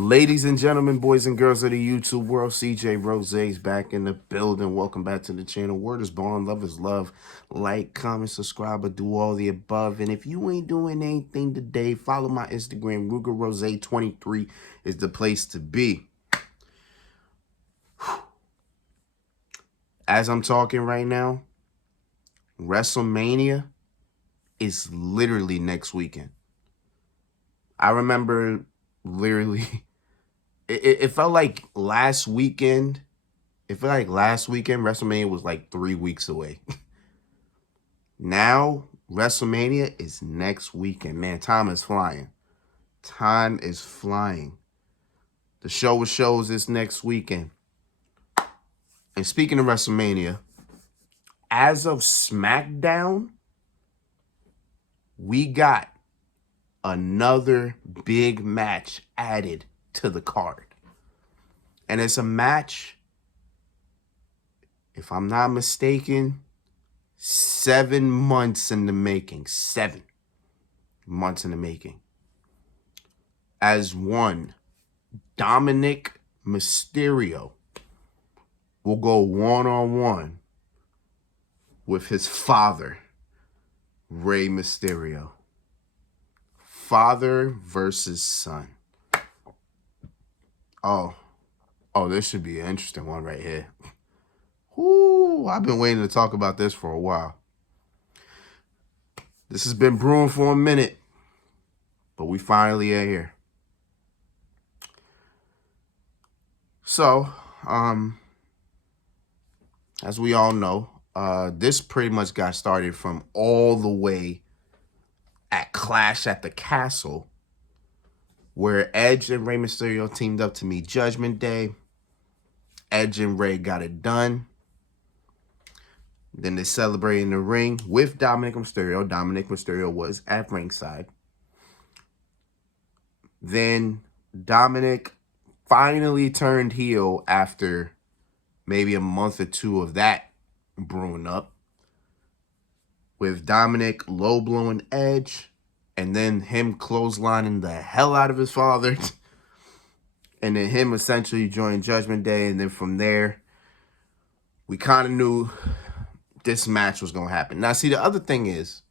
Ladies and gentlemen, boys and girls of the YouTube world, CJ Rose's back in the building. Welcome back to the channel. Word is bond, love is love. Like, comment, subscribe, or do all the above. And if you ain't doing anything today, follow my Instagram. Ruger Rose 23 is the place to be. As I'm talking right now, Wrestlemania is literally next weekend. I remember literally, it felt like last weekend. It felt like last weekend WrestleMania was like 3 weeks away. Now WrestleMania is next weekend. Man, time is flying. Time is flying. The show of shows is next weekend. And speaking of WrestleMania, as of SmackDown, we got another big match added to the card. And it's a match, if I'm not mistaken, 7 months in the making. 7 months in the making. As one, Dominik Mysterio will go one-on-one with his father, Rey Mysterio. Father versus son. Oh, this should be an interesting one right here. Ooh, I've been waiting to talk about this for a while. This has been brewing for a minute, but we finally are here. So, as we all know, this pretty much got started from all the way at Clash at the Castle, where Edge and Rey Mysterio teamed up to meet Judgment Day. Edge and Rey got it done. Then they celebrated in the ring with Dominik Mysterio. Dominik Mysterio was at ringside. Then Dominik finally turned heel after maybe a month or two of that brewing up, with Dominik low-blowing Edge, and then him clotheslining the hell out of his father, and then him essentially joining Judgment Day, and then from there, we kind of knew this match was going to happen. Now, see, the other thing is,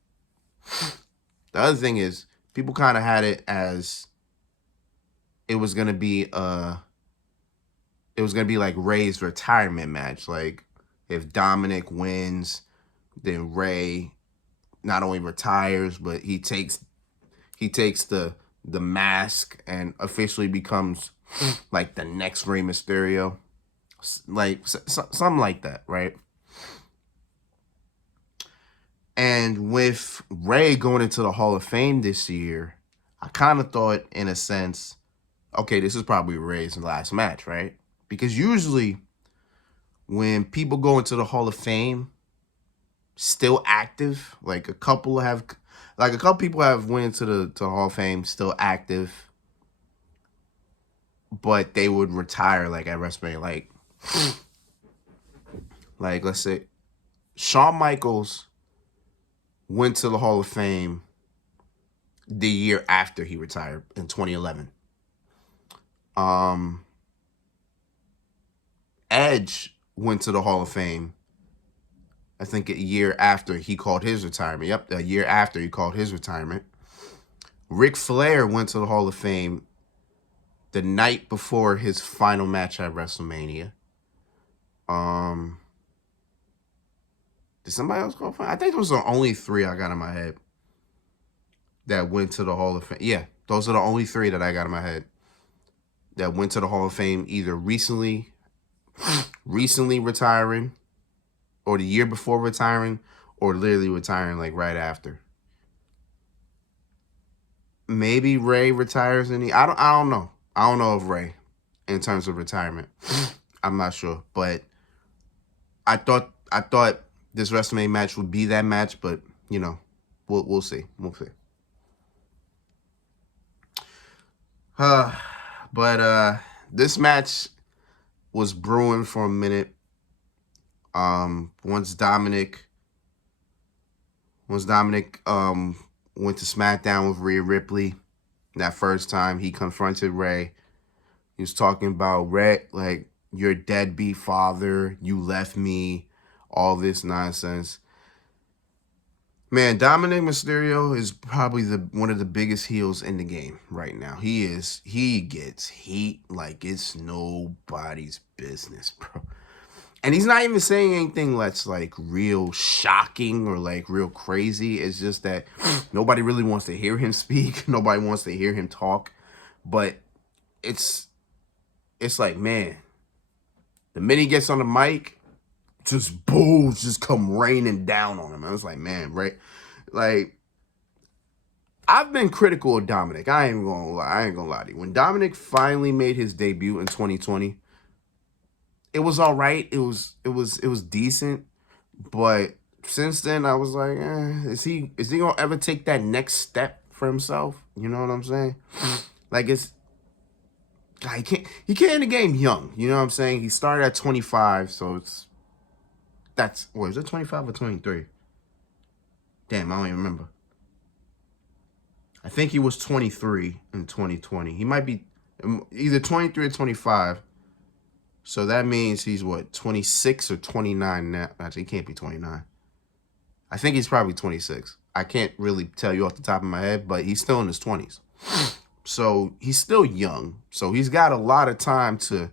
people kind of had it as it was going to be like Rey's retirement match. Like, if Dominik wins, then Rey not only retires, but he takes the mask and officially becomes like the next Rey Mysterio, like something like that, right? And with Rey going into the Hall of Fame this year, I kind of thought, in a sense, okay, this is probably Rey's last match, right? Because usually when people go into the Hall of Fame still active, like a couple people have went into the Hall of Fame still active, but they would retire like at WrestleMania. Like let's say Shawn Michaels went to the Hall of Fame the year after he retired in 2011. Edge went to the Hall of Fame, I think, a year after he called his retirement. Yep, a year after he called his retirement. Ric Flair went to the Hall of Fame the night before his final match at WrestleMania. Did somebody else go? I think those are the only 3 I got in my head that went to the Hall of Fame. Yeah, those are the only 3 that I got in my head that went to the Hall of Fame either recently retiring, or the year before retiring, or literally retiring like right after. Maybe Rey retires in I don't know. I don't know if Rey, in terms of retirement. I'm not sure, but I thought this WrestleMania match would be that match, but you know, we'll see. We'll see. But this match was brewing for a minute. Once Dominik went to SmackDown with Rhea Ripley, that first time he confronted Rey, He was talking about like your deadbeat father, you left me, all this nonsense. Man, Dominik Mysterio is probably one of the biggest heels in the game right now. He is. He gets heat like it's nobody's business, bro. And he's not even saying anything that's like real shocking or like real crazy. It's just that nobody really wants to hear him speak. Nobody wants to hear him talk. But it's like, man, the minute he gets on the mic, just bulls just come raining down on him. I was like, man, right? Like, I've been critical of Dominik. I ain't gonna lie to you. When Dominik finally made his debut in 2020, it was all right. It was decent. But since then, I was like, is he gonna ever take that next step for himself? You know what I'm saying? Like he can't in the game young. You know what I'm saying? He started at 25, so is it 25 or 23? Damn, I don't even remember. I think he was 23 in 2020. He might be either 23 or 25. So that means he's what, 26 or 29 now? Actually, he can't be 29. I think he's probably 26. I can't really tell you off the top of my head, but he's still in his 20s. So he's still young. So he's got a lot of time to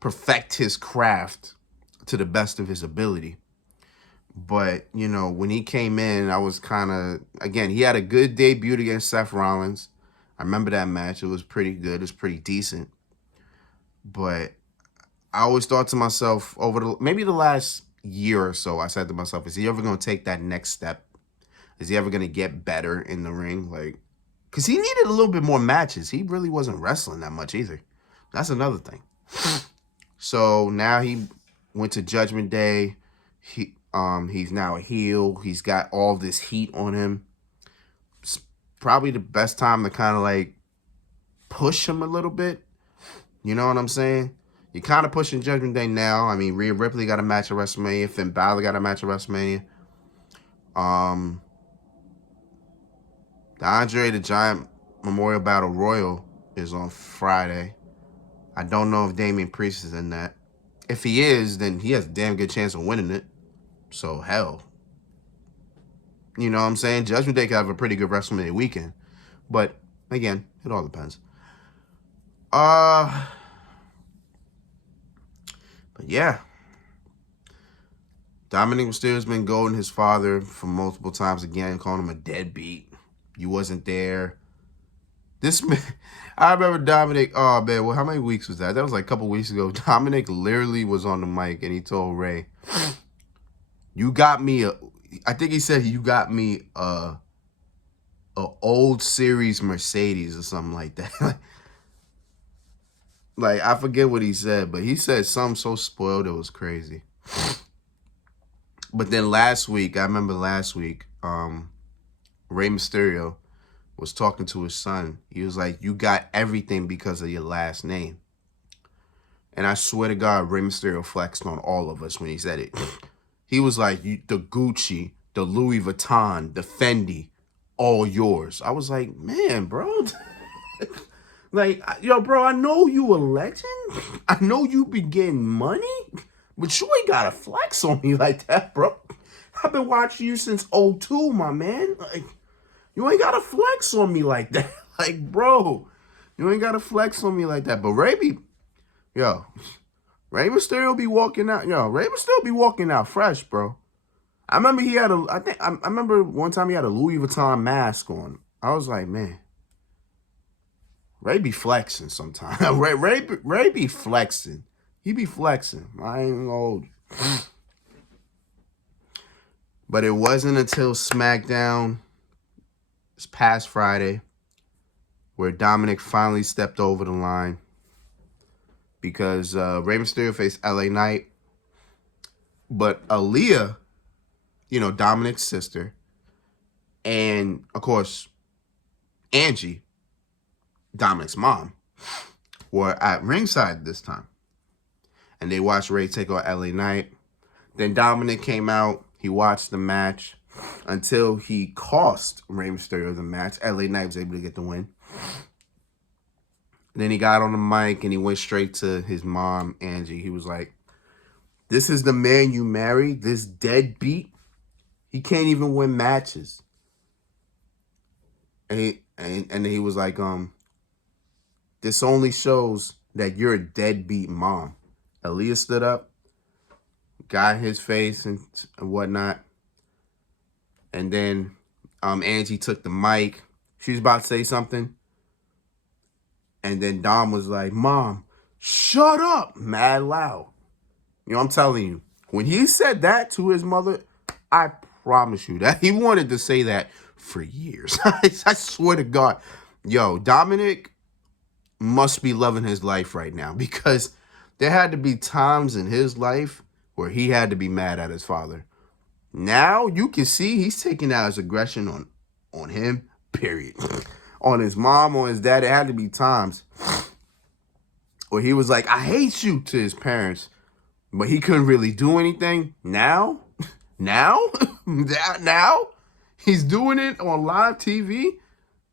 perfect his craft to the best of his ability. But, you know, when he came in, I was kind of, again, he had a good debut against Seth Rollins. I remember that match. It was pretty good. It was pretty decent. But I always thought to myself, maybe the last year or so, I said to myself, is he ever going to take that next step? Is he ever going to get better in the ring? Like, because he needed a little bit more matches. He really wasn't wrestling that much either. That's another thing. So now he went to Judgment Day. He's now a heel. He's got all this heat on him. It's probably the best time to kind of like push him a little bit. You know what I'm saying? You're kind of pushing Judgment Day now. I mean, Rhea Ripley got a match at WrestleMania. Finn Balor got a match at WrestleMania. The Andre the Giant Memorial Battle Royal is on Friday. I don't know if Damian Priest is in that. If he is, then he has a damn good chance of winning it. So, hell. You know what I'm saying? Judgment Day could have a pretty good WrestleMania weekend. But, again, it all depends. But, yeah. Dominik Mysterio's been goading his father for multiple times again, calling him a deadbeat. You wasn't there. This man, I remember Dominik, oh man, well, how many weeks was that? That was like a couple weeks ago. Dominik literally was on the mic and he told Ray, you got me I think he said you got me a old series Mercedes or something like that. Like, I forget what he said, but he said something so spoiled it was crazy. But then I remember last week, Rey Mysterio was talking to his son. He was like, you got everything because of your last name. And I swear to God, Rey Mysterio flexed on all of us when he said it. He was like, the Gucci, the Louis Vuitton, the Fendi, all yours. I was like, man, bro. Like, yo, bro, I know you a legend. I know you be getting money. But you ain't got to flex on me like that, bro. I've been watching you since '02, my man. Like, you ain't got to flex on me like that. Like, bro, you ain't got to flex on me like that. But Rey Mysterio be walking out. Rey Mysterio be walking out fresh, bro. I remember I remember one time he had a Louis Vuitton mask on. I was like, man, Ray be flexing sometimes. Ray be flexing. He be flexing. I ain't gonna hold you. But it wasn't until SmackDown this past Friday where Dominik finally stepped over the line because Rey Mysterio faced LA Knight. But Aaliyah, Dominik's sister, and, of course, Angie, Dominik's mom, were at ringside this time. And they watched Ray take on LA Knight. Then Dominik came out. He watched the match until he cost Rey Mysterio the match. LA Knight was able to get the win. And then he got on the mic and he went straight to his mom, Angie. He was like, "This is the man you married, this deadbeat. He can't even win matches." And he was like, "This only shows that you're a deadbeat mom." Aaliyah stood up, got his face and whatnot. And then Angie took the mic. She was about to say something. And then Dom was like, "Mom, shut up," mad loud. You know, I'm telling you, when he said that to his mother, I promise you that he wanted to say that for years. I swear to God. Yo, Dominik must be loving his life right now, because there had to be times in his life where he had to be mad at his father. Now you can see he's taking out his aggression on him, period. On his mom, on his dad. It had to be times where he was like, "I hate you," to his parents, but he couldn't really do anything. Now, now, now, he's doing it on live TV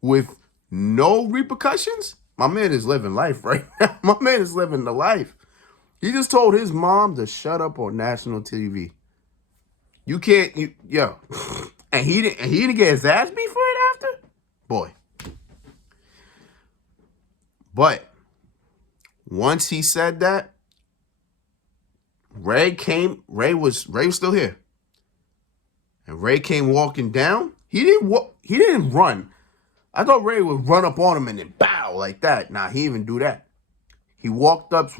with no repercussions. My man is living life right now. My man is living the life. He just told his mom to shut up on national TV. You can't, yo. And he didn't get his ass beat for it after? Boy. But once he said that, Ray was still here. And Ray came walking down. He didn't run. I thought Ray would run up on him and then bow like that. Nah, he didn't even do that. He walked up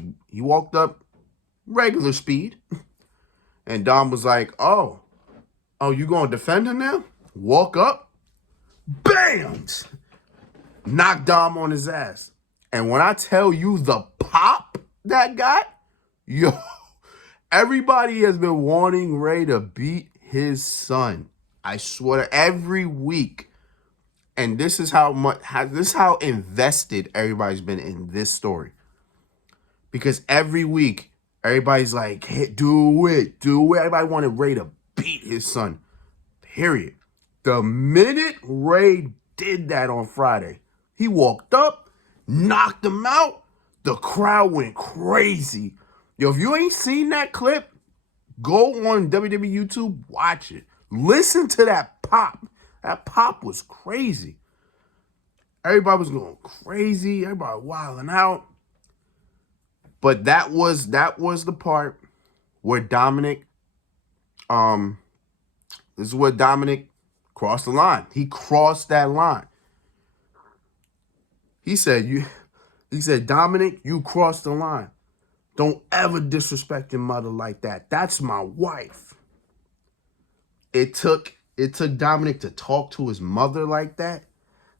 regular speed. And Dom was like, oh, you gonna defend him now? Walk up, bam! Knock Dom on his ass. And when I tell you the pop that got, yo, everybody has been wanting Ray to beat his son. I swear, every week. And this is how invested everybody's been in this story. Because every week, everybody's like, hey, do it. Everybody wanted Ray to beat his son. Period. The minute Ray did that on Friday, he walked up, knocked him out. The crowd went crazy. Yo, if you ain't seen that clip, go on WWE YouTube, watch it. Listen to that pop. That pop was crazy. Everybody was going crazy. Everybody wilding out. But that was the part where Dominik, this is where Dominik crossed the line. He crossed that line. He said, "Dominik, you crossed the line. Don't ever disrespect your mother like that. That's my wife." It took Dominik to talk to his mother like that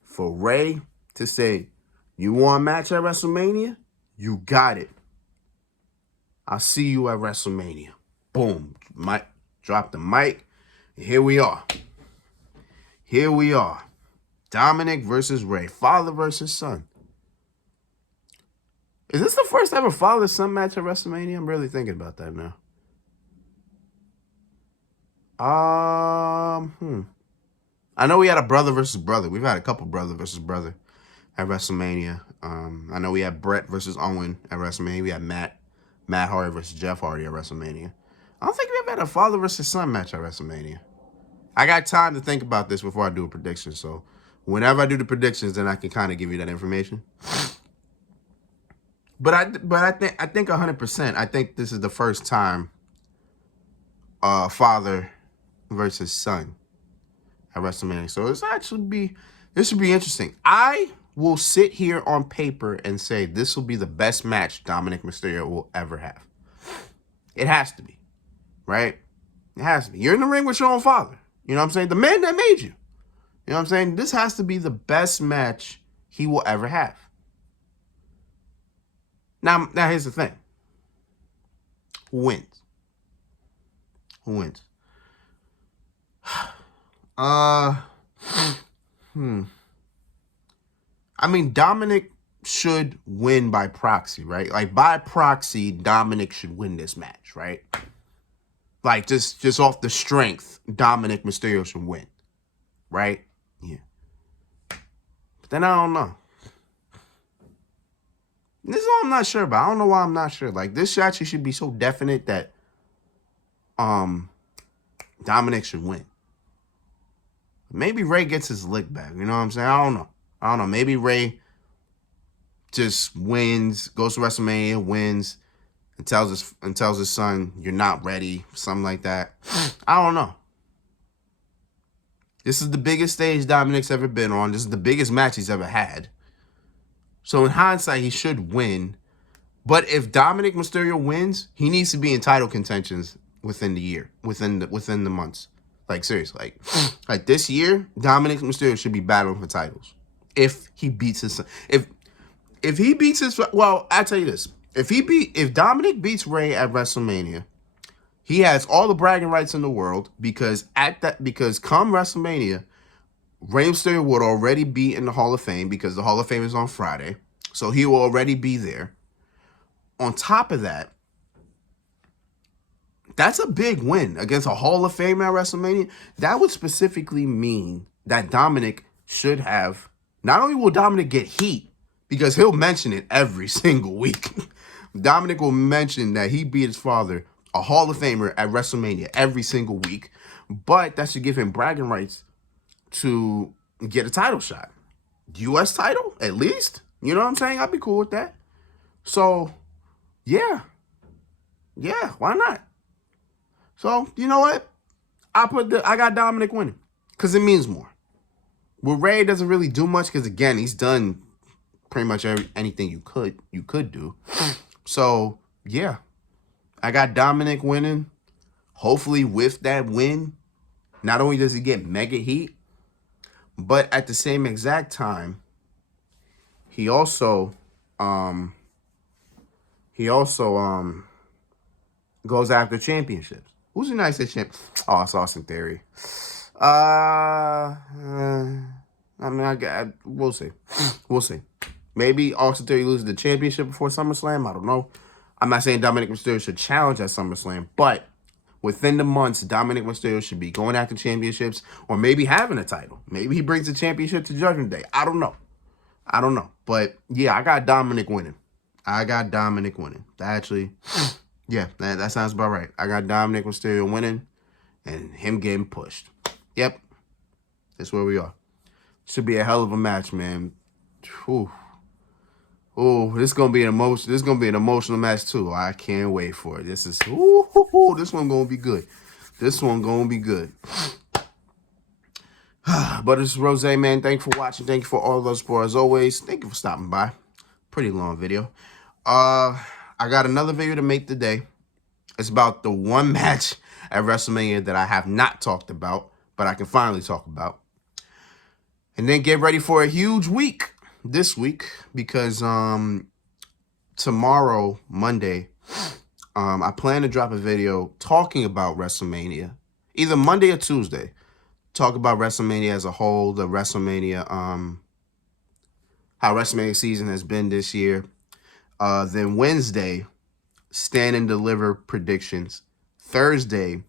for Ray to say, "You want a match at WrestleMania? You got it. I'll see you at WrestleMania." Boom. Drop the mic. Here we are. Dominik versus Ray. Father versus son. Is this the first ever father-son match at WrestleMania? I'm really thinking about that now. I know we had a brother versus brother. We've had a couple brother versus brother at WrestleMania. I know we had Brett versus Owen at WrestleMania. We had Matt Hardy versus Jeff Hardy at WrestleMania. I don't think we ever had a father versus son match at WrestleMania. I got time to think about this before I do a prediction. So whenever I do the predictions, then I can kind of give you that information. But I think 100%. I think this is the first time father versus son at WrestleMania. So this should be interesting. I will sit here on paper and say this will be the best match Dominik Mysterio will ever have. It has to be, right? It has to be. You're in the ring with your own father. You know what I'm saying? The man that made you. You know what I'm saying? This has to be the best match he will ever have. Now here's the thing. Who wins? I mean, Dominik should win by proxy, right? Like, by proxy, Dominik should win this match, right? Like, just off the strength, Dominik Mysterio should win, right? Yeah. But then I don't know. This is what I'm not sure about. I don't know why I'm not sure. Like, this actually should be so definite that Dominik should win. Maybe Ray gets his lick back. You know what I'm saying? I don't know. Maybe Ray just wins, goes to WrestleMania, wins, and tells his son, "You're not ready," something like that. I don't know. This is the biggest stage Dominik's ever been on. This is the biggest match he's ever had. So in hindsight, he should win. But if Dominik Mysterio wins, he needs to be in title contentions within the year, within the months. Like, seriously, like this year, Dominik Mysterio should be battling for titles. If he beats his son. If he beats his, well, I'll tell you this. If Dominik beats Ray at WrestleMania, he has all the bragging rights in the world because come WrestleMania, Rey Mysterio would already be in the Hall of Fame because the Hall of Fame is on Friday. So he will already be there. On top of that, that's a big win against a Hall of Fame at WrestleMania. That would specifically mean that Dominik should have, not only will Dominik get heat, because he'll mention it every single week. Dominik will mention that he beat his father, a Hall of Famer, at WrestleMania every single week. But that should give him bragging rights to get a title shot. U.S. title, at least. You know what I'm saying? I'd be cool with that. So, yeah. Yeah, why not? So, you know what? I got Dominik winning because it means more. Well, Ray doesn't really do much because, again, he's done pretty much anything you could do. So, yeah. I got Dominik winning. Hopefully, with that win, not only does he get mega heat, but at the same exact time, he also goes after championships. Who's the United States champion? Oh, it's Austin Theory. I mean, we'll see. We'll see. Maybe Austin Theory loses the championship before SummerSlam. I don't know. I'm not saying Dominik Mysterio should challenge at SummerSlam, but within the months, Dominik Mysterio should be going after championships or maybe having a title. Maybe he brings the championship to Judgment Day. I don't know. But, yeah, I got Dominik winning. Actually, yeah, that sounds about right. I got Dominik Mysterio winning and him getting pushed. Yep. That's where we are. Should be a hell of a match, man. Whew. Oh, this is gonna be an emotional match too. I can't wait for it. This one gonna be good. But it's Rose, man. Thank you for watching. Thank you for all the support as always. Thank you for stopping by. Pretty long video. I got another video to make today. It's about the one match at WrestleMania that I have not talked about, but I can finally talk about. And then get ready for a huge week this week because tomorrow, Monday, I plan to drop a video talking about WrestleMania, either Monday or Tuesday. Talk about WrestleMania as a whole, the WrestleMania, how WrestleMania season has been this year. Then Wednesday, Stand and Deliver predictions. Thursday,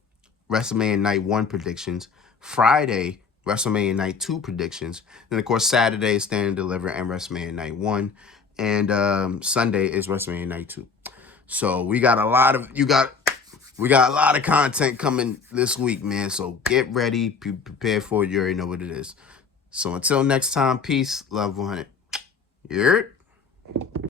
WrestleMania Night 1 predictions. Friday, WrestleMania Night 2 predictions. Then, of course, Saturday, Stand and Deliver and WrestleMania Night 1. And Sunday is WrestleMania Night 2. So we got a lot of content coming this week, man. So get ready, be prepared for it. You already know what it is. So until next time, peace, love 100. You heard?